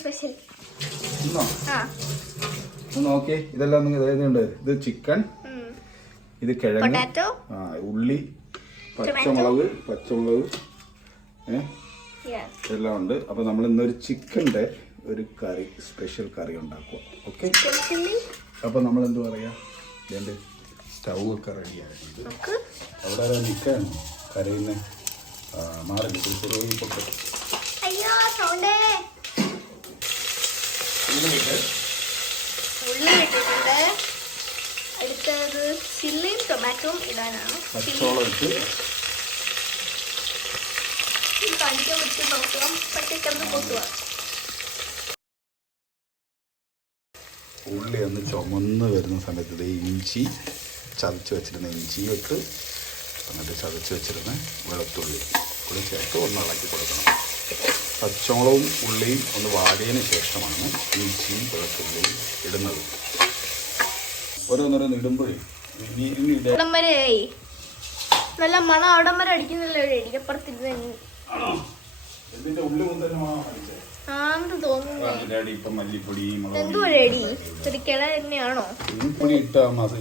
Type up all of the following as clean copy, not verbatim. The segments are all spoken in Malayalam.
സ്പെഷ്യൽ. നോക്കിയേ, ഇതെല്ലാം ഉണ്ട്. ഇത് ചിക്കൻ, ഇത് കിഴങ്ങ്, ഉള്ളി, പച്ചമുളക് എല്ലാം ഉണ്ട്. അപ്പൊ നമ്മൾ ഇന്നൊരു ചിക്കൻ്റെ ഒരു കറി, സ്പെഷ്യൽ കറി ഉണ്ടാക്കുക. ഓക്കെ, അപ്പൊ നമ്മൾ എന്ത് പറയാ, സ്റ്റൗ ഒക്കെ റെഡിയായിട്ടുണ്ട്. അവിടെ നിൽക്കാണ് കരയുന്ന മാറി പൊട്ട്. ഉള്ളി ഇട്ടിട്ടുണ്ട്. അടുത്തത് ചില്ലിയും ടൊമാറ്റോയും ഇടാനാണ്. പച്ചോളം ഇട്ട് കാണിക്കാൻ പറ്റും. നോക്കാം, പച്ചക്കറി പൊട്ടുക. ഉള്ളി ഒന്ന് ചുമന്ന് വരുന്ന സമയത്ത് ഇഞ്ചി ചതച്ച് വെച്ചിരുന്ന ഇഞ്ചി ഇട്ട്, എന്നിട്ട് ചതച്ച് വെച്ചിരുന്ന വെളുത്തുള്ളി കൂടി ചേർത്ത് ഒന്ന് ഇളക്കി കൊടുക്കണം. പച്ചമുളകും ഉള്ളിയും ഒന്ന് വാടിയതിന് ശേഷമാണ് ഇഞ്ചിയും വെളുത്തുള്ളിയും ഇടുന്നത്. ഓരോന്നോരോന്ന് ഇടുമ്പോഴേ നല്ല മണം അവിടം വരെ അടിക്കുന്നില്ല. ഇടിക്കപ്പുറത്തിരുന്ന് ഇതിന്റെ ഉള്ളി മുതൽ തന്നെയാണോ മഞ്ഞപ്പൊടി ഇട്ട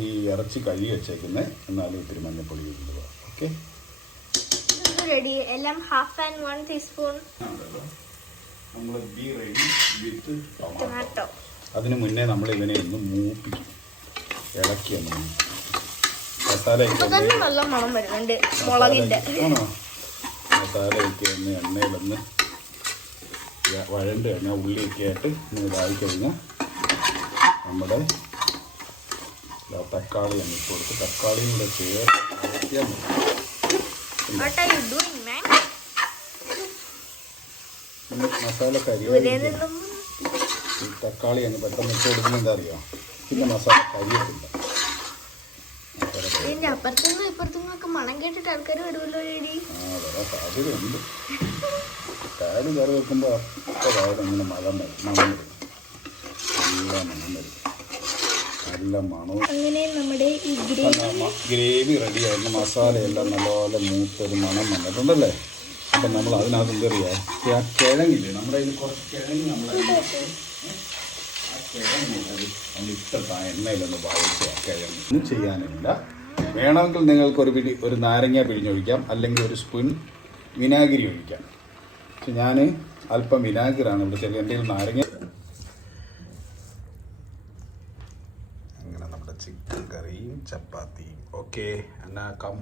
ഈ ഇറച്ചി കഴുകി വെച്ചേക്കുന്നത്. എന്നാലും ഇത്തിരി മഞ്ഞപ്പൊടി ഇടുക. Okay, ready. എല്ലാം ഹാഫ് ആൻഡ് 1 ടീസ്പൂൺ. ടൊമാറ്റോ. അതിന് മുന്നേ നമ്മൾ ഇതിനെ ഒന്ന് മൂപ്പിക്കും, ഇളക്കി. മസാല നല്ല മണം വരുന്നുണ്ട് മുളകിന്റെ. മസാലയൊക്കെ ഒന്ന് എണ്ണയിലൊന്ന് വഴണ്ട് കഴിഞ്ഞാൽ ഉള്ളിയൊക്കെ ആയിട്ട് ഇതായി കഴിഞ്ഞാൽ നമ്മുടെ തക്കാളി ഒന്ന് ഇട്ട് കൊടുത്ത് തക്കാളിയും കൂടെ ചേർത്ത് മസാല കരിയായി. തക്കാളി അങ്ങ് പെട്ടെന്ന് ഇട്ട് കൊടുക്കുന്നത് എന്താ അറിയോ, പിന്നെ മസാല കരിയത്തില്ല. അപ്പുറത്തുനിന്ന് ഇപ്പുറത്തുനിന്നൊക്കെ മണം കേട്ടിട്ട് ആൾക്കാർ വരുമല്ലോ. വരാൻ സാധ്യതയുണ്ട്. കാല് കറി വെക്കുമ്പോൾ അത്ര കാര്യം ഇങ്ങനെ മണം വരും, നല്ല മണം വരും, നല്ല മണവും. അങ്ങനെ നമ്മുടെ ഈ ഗ്രേവി റെഡിയായിരുന്നു. മസാലയെല്ലാം നല്ലപോലെ മൂത്തൊരു മണം വന്നിട്ടുണ്ടല്ലേ. അപ്പം നമ്മൾ അതിനകത്ത് എന്തറിയാ, ആ കിഴങ്ങില്ലേ, നമ്മുടെ ഇതിൽ കുറച്ച് കിഴങ്ങ് നമ്മൾ ഇട്ടിട്ട് എണ്ണയിലൊന്ന് വായിച്ച് ആ കിഴങ്ങ് ഒന്നും ചെയ്യാനില്ല. വേണമെങ്കിൽ നിങ്ങൾക്ക് ഒരു നാരങ്ങ പിഴിഞ്ഞൊഴിക്കാം, അല്ലെങ്കിൽ ഒരു സ്പൂൺ വിനാഗിരി ഒഴിക്കാം. പക്ഷെ ഞാൻ അല്പം വിനാഗിറാണ് ഇവിടെ ചെറിയ എൻ്റെ നാരങ്ങ. അങ്ങനെ നമ്മുടെ ചിക്കൻ കറിയും ചപ്പാത്തിയും. ഓക്കെ, എന്നാക്കാം.